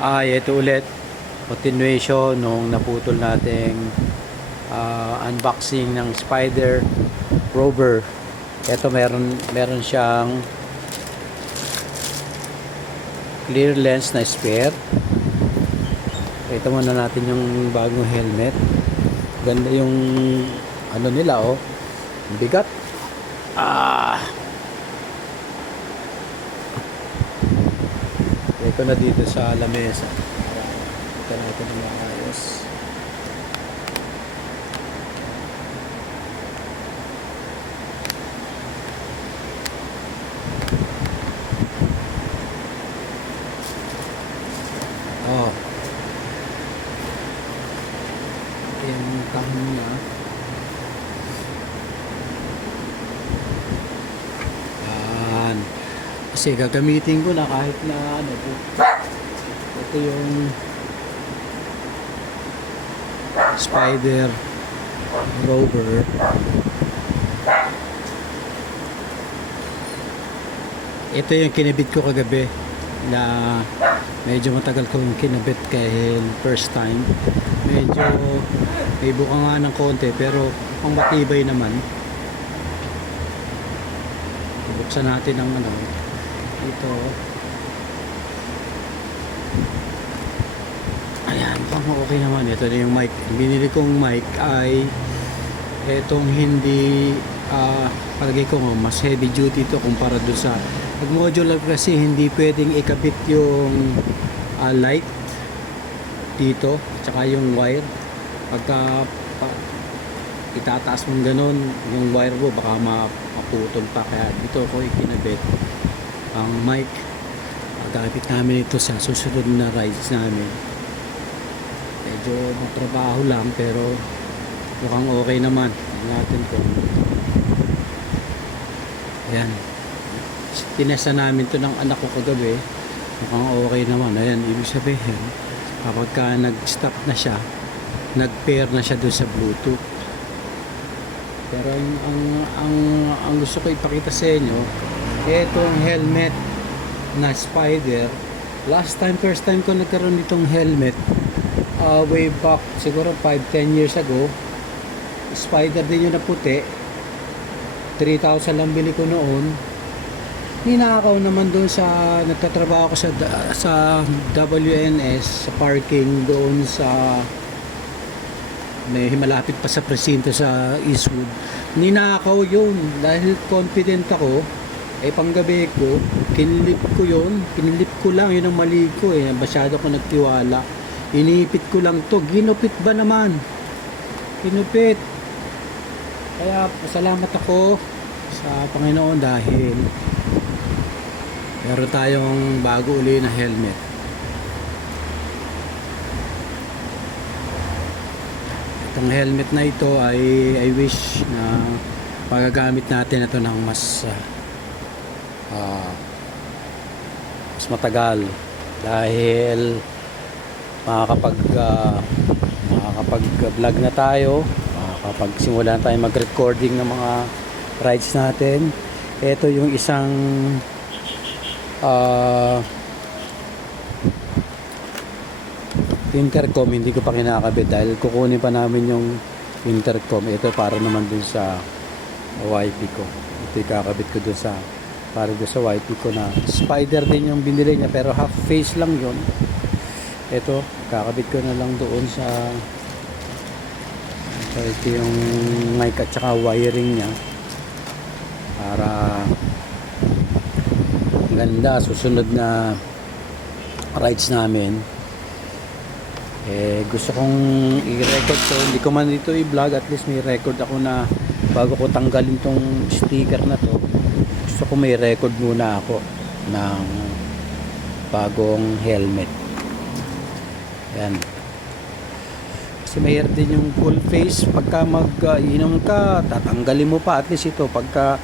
Ito ulit continuation nung naputol nating unboxing ng Spider Rover. Ito meron siyang clear lens na spare. Ito muna natin yung bagong helmet. Ganda yung ano nila, oh, bigat. Ito na dito sa lamesa. Ito natin ng maayos. Oh. Yung tahon niya. Yan. Kasi gagamitin ko na kahit na ano. Ito yung Spider Rover. Ito yung kinabit ko kagabi na medyo matagal kong kinabit kahit first time. Medyo may buka nga ng konti pero ang matibay naman. Buksan natin ang ano ito. Ayan, mukhang okay naman. Ito na yung mic. Binili kong mic ay etong hindi palagay ko mas heavy duty ito kumpara doon sa pag modular kasi hindi pwedeng ikabit yung light dito tsaka yung wire pagka itataas mong ganun yung wire mo baka maputol pa, kaya dito ko ikinabit ang mic. Gamit namin ito sa susunod na rides namin. Medyo magtrabaho lang pero mukhang okay naman. Natin to. Ayan, tinesa namin to ng anak ko kagabi. Mukhang okay naman. Ayan, ibig sabihin kapag ka nag-stop na siya, nag-pair na siya doon sa Bluetooth. Pero ang gusto ko ipakita sa inyo, etong helmet na Spider. First time ko nagkaroon nitong helmet way back siguro 5-10 years ago. Spider din yun na puti. 3,000 lang bili ko noon. Ninakaw naman doon sa nagtatrabaho ko sa WNS, sa parking doon sa may malapit pa sa presinto sa Eastwood. Ninakaw yun dahil confident ako. Panggabi ko, kinlip ko lang, yun ang mali ko masyado ko nagtiwala. Inipit ko lang to, ginupit ba naman? Ginupit. Kaya salamat ako sa Panginoon dahil meron tayong bago uli na helmet. Itong helmet na ito ay I wish na pagagamit natin ito ng mas matagal dahil makakapag vlog na tayo, makakapag simula na tayo mag-recording ng mga rides natin. Ito yung isang intercom, hindi ko pa kinakabit dahil kukunin pa namin yung intercom. Ito para naman dun sa wifi ko. Ito ikakabit ko dun sa para doon sa wifi ko na Spider din yung binili niya pero half face lang yun. Ito kakabit ko na lang doon sa ito yung mic at saka wiring niya para ganda susunod na rides namin. Gusto kong i-record to, hindi ko man dito i-vlog, at least may record ako na bago ko tanggalin tong sticker na to. Gusto ko may record muna ako ng bagong helmet. Yan. Kasi mahirap din yung full face. Pagka mag-inom ka, tatanggalin mo pa. At least ito, pagka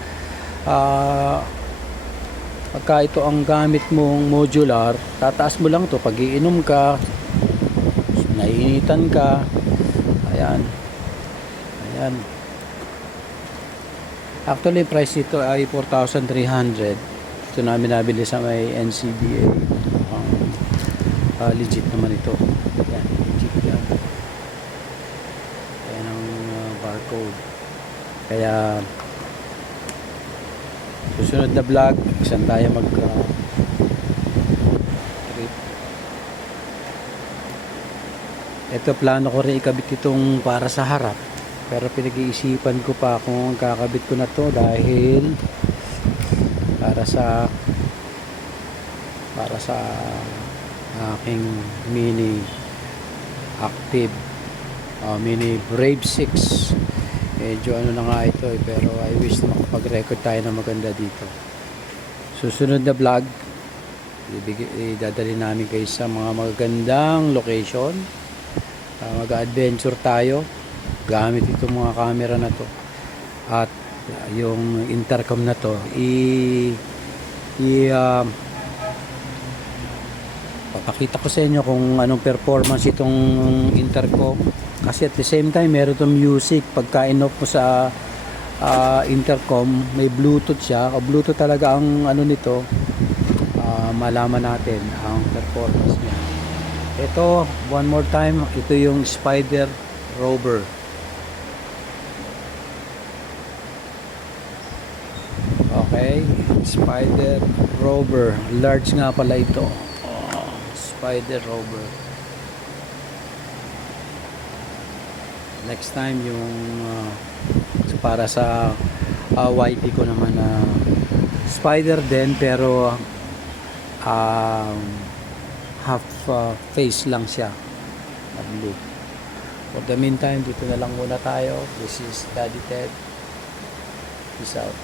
ito ang gamit mong modular, tataas mo lang to. Pag iinom ka, naiinitan ka. Ayan. Ayan. Actually, price nito ay 4,300. Ito namin nabili sa may NCBA. legit naman ito. Yan, legit yan. Yan ang barcode. Kaya susunod na vlog, saan tayo mag trip. Ito plano ko rin ikabit itong para sa harap, pero pinag-iisipan ko pa kung kakabit ko na to dahil para sa aking mini active mini Brave 6. Medyo ano na nga ito pero I wish na makapag-record tayo na maganda dito. Susunod na vlog, idadali namin kayo sa mga magagandang location. Mag-adventure tayo gamit itong mga camera na to, at yung intercom na to papakita ko sa inyo kung anong performance itong intercom, kasi at the same time meron itong music. Pagka in-off mo sa intercom, may bluetooth siya, o bluetooth talaga ang ano nito, malaman natin ang performance niya. Ito, one more time, ito yung Spider Rover. Okay, Spider Rover. Large nga pala ito. Spider Rover. Next time yung para sa YT ko naman na Spider din, pero half face lang siya, blue. For the meantime, dito na lang muna tayo. This is Daddy Ted. Peace out.